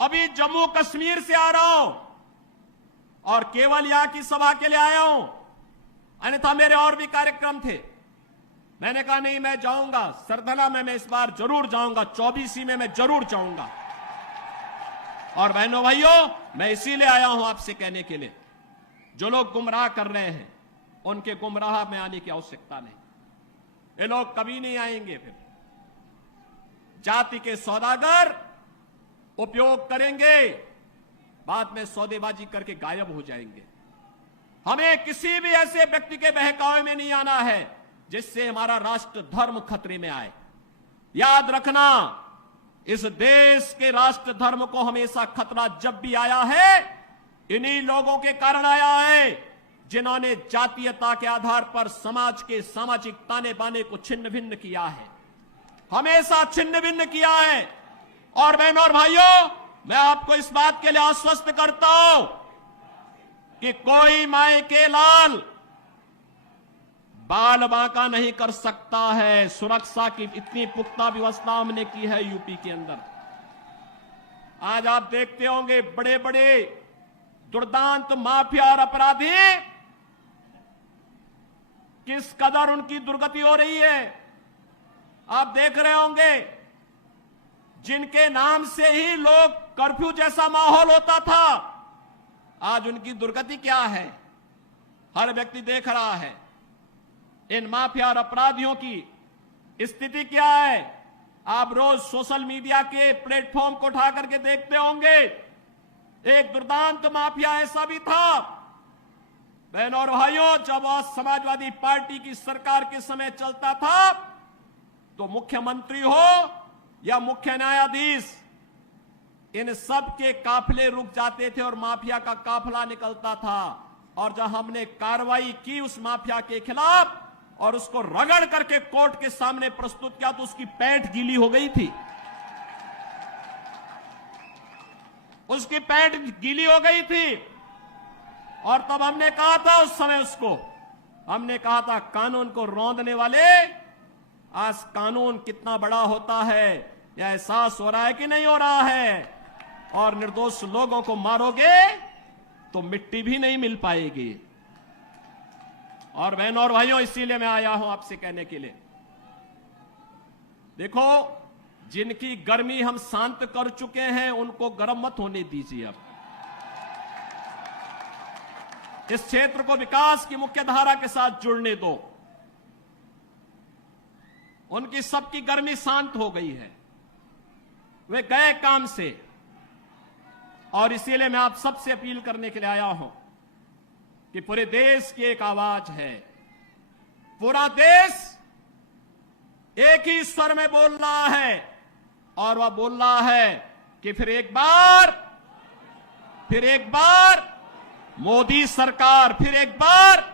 अभी जम्मू कश्मीर से आ रहा हूं और केवल यहां की सभा के लिए आया हूं, अन्यथा मेरे और भी कार्यक्रम थे। मैंने कहा नहीं, मैं जाऊंगा सरधला में, मैं इस बार जरूर जाऊंगा, 24 में मैं जरूर जाऊंगा। और बहनों भाइयों, मैं इसीलिए आया हूं आपसे कहने के लिए, जो लोग गुमराह कर रहे हैं उनके गुमराह में आने की आवश्यकता नहीं। ये लोग कभी नहीं आएंगे। फिर जाति के सौदागर उपयोग करेंगे, बाद में सौदेबाजी करके गायब हो जाएंगे। हमें किसी भी ऐसे व्यक्ति के बहकावे में नहीं आना है जिससे हमारा राष्ट्र धर्म खतरे में आए। याद रखना, इस देश के राष्ट्र धर्म को हमेशा खतरा जब भी आया है, इन्हीं लोगों के कारण आया है जिन्होंने जातीयता के आधार पर समाज के सामाजिक ताने बाने को छिन्न भिन्न किया है, हमेशा छिन्न भिन्न किया है। और बहनों और भाइयों, मैं आपको इस बात के लिए आश्वस्त करता हूं कि कोई माए के लाल बाल बांका नहीं कर सकता है। सुरक्षा की इतनी पुख्ता व्यवस्था हमने की है यूपी के अंदर। आज आप देखते होंगे बड़े बड़े दुर्दांत माफिया और अपराधी किस कदर उनकी दुर्गति हो रही है। आप देख रहे होंगे, जिनके नाम से ही लोग कर्फ्यू जैसा माहौल होता था, आज उनकी दुर्गति क्या है हर व्यक्ति देख रहा है। इन माफिया और अपराधियों की स्थिति क्या है, आप रोज सोशल मीडिया के प्लेटफॉर्म को उठा करके देखते होंगे। एक दुर्दांत माफिया ऐसा भी था, बहनों और भाइयों, जब वह समाजवादी पार्टी की सरकार के समय चलता था तो मुख्यमंत्री हो या मुख्य न्यायाधीश, इन सब के काफिले रुक जाते थे और माफिया का काफिला निकलता था। और जब हमने कार्रवाई की उस माफिया के खिलाफ और उसको रगड़ करके कोर्ट के सामने प्रस्तुत किया तो उसकी पैंट गीली हो गई थी, उसकी पैंट गीली हो गई थी। और तब हमने कहा था, उस समय उसको हमने कहा था, कानून को रौंदने वाले, आज कानून कितना बड़ा होता है यह एहसास हो रहा है कि नहीं हो रहा है। और निर्दोष लोगों को मारोगे तो मिट्टी भी नहीं मिल पाएगी। और बहनों और भाइयों, इसीलिए मैं आया हूं आपसे कहने के लिए, देखो, जिनकी गर्मी हम शांत कर चुके हैं उनको गर्म मत होने दीजिए। अब इस क्षेत्र को विकास की मुख्य धारा के साथ जुड़ने दो। उनकी सबकी गर्मी शांत हो गई है, वे गए काम से। और इसीलिए मैं आप सबसे अपील करने के लिए आया हूं कि पूरे देश की एक आवाज है, पूरा देश एक ही स्वर में बोल रहा है। और वह बोल रहा है कि फिर एक बार मोदी सरकार, फिर एक बार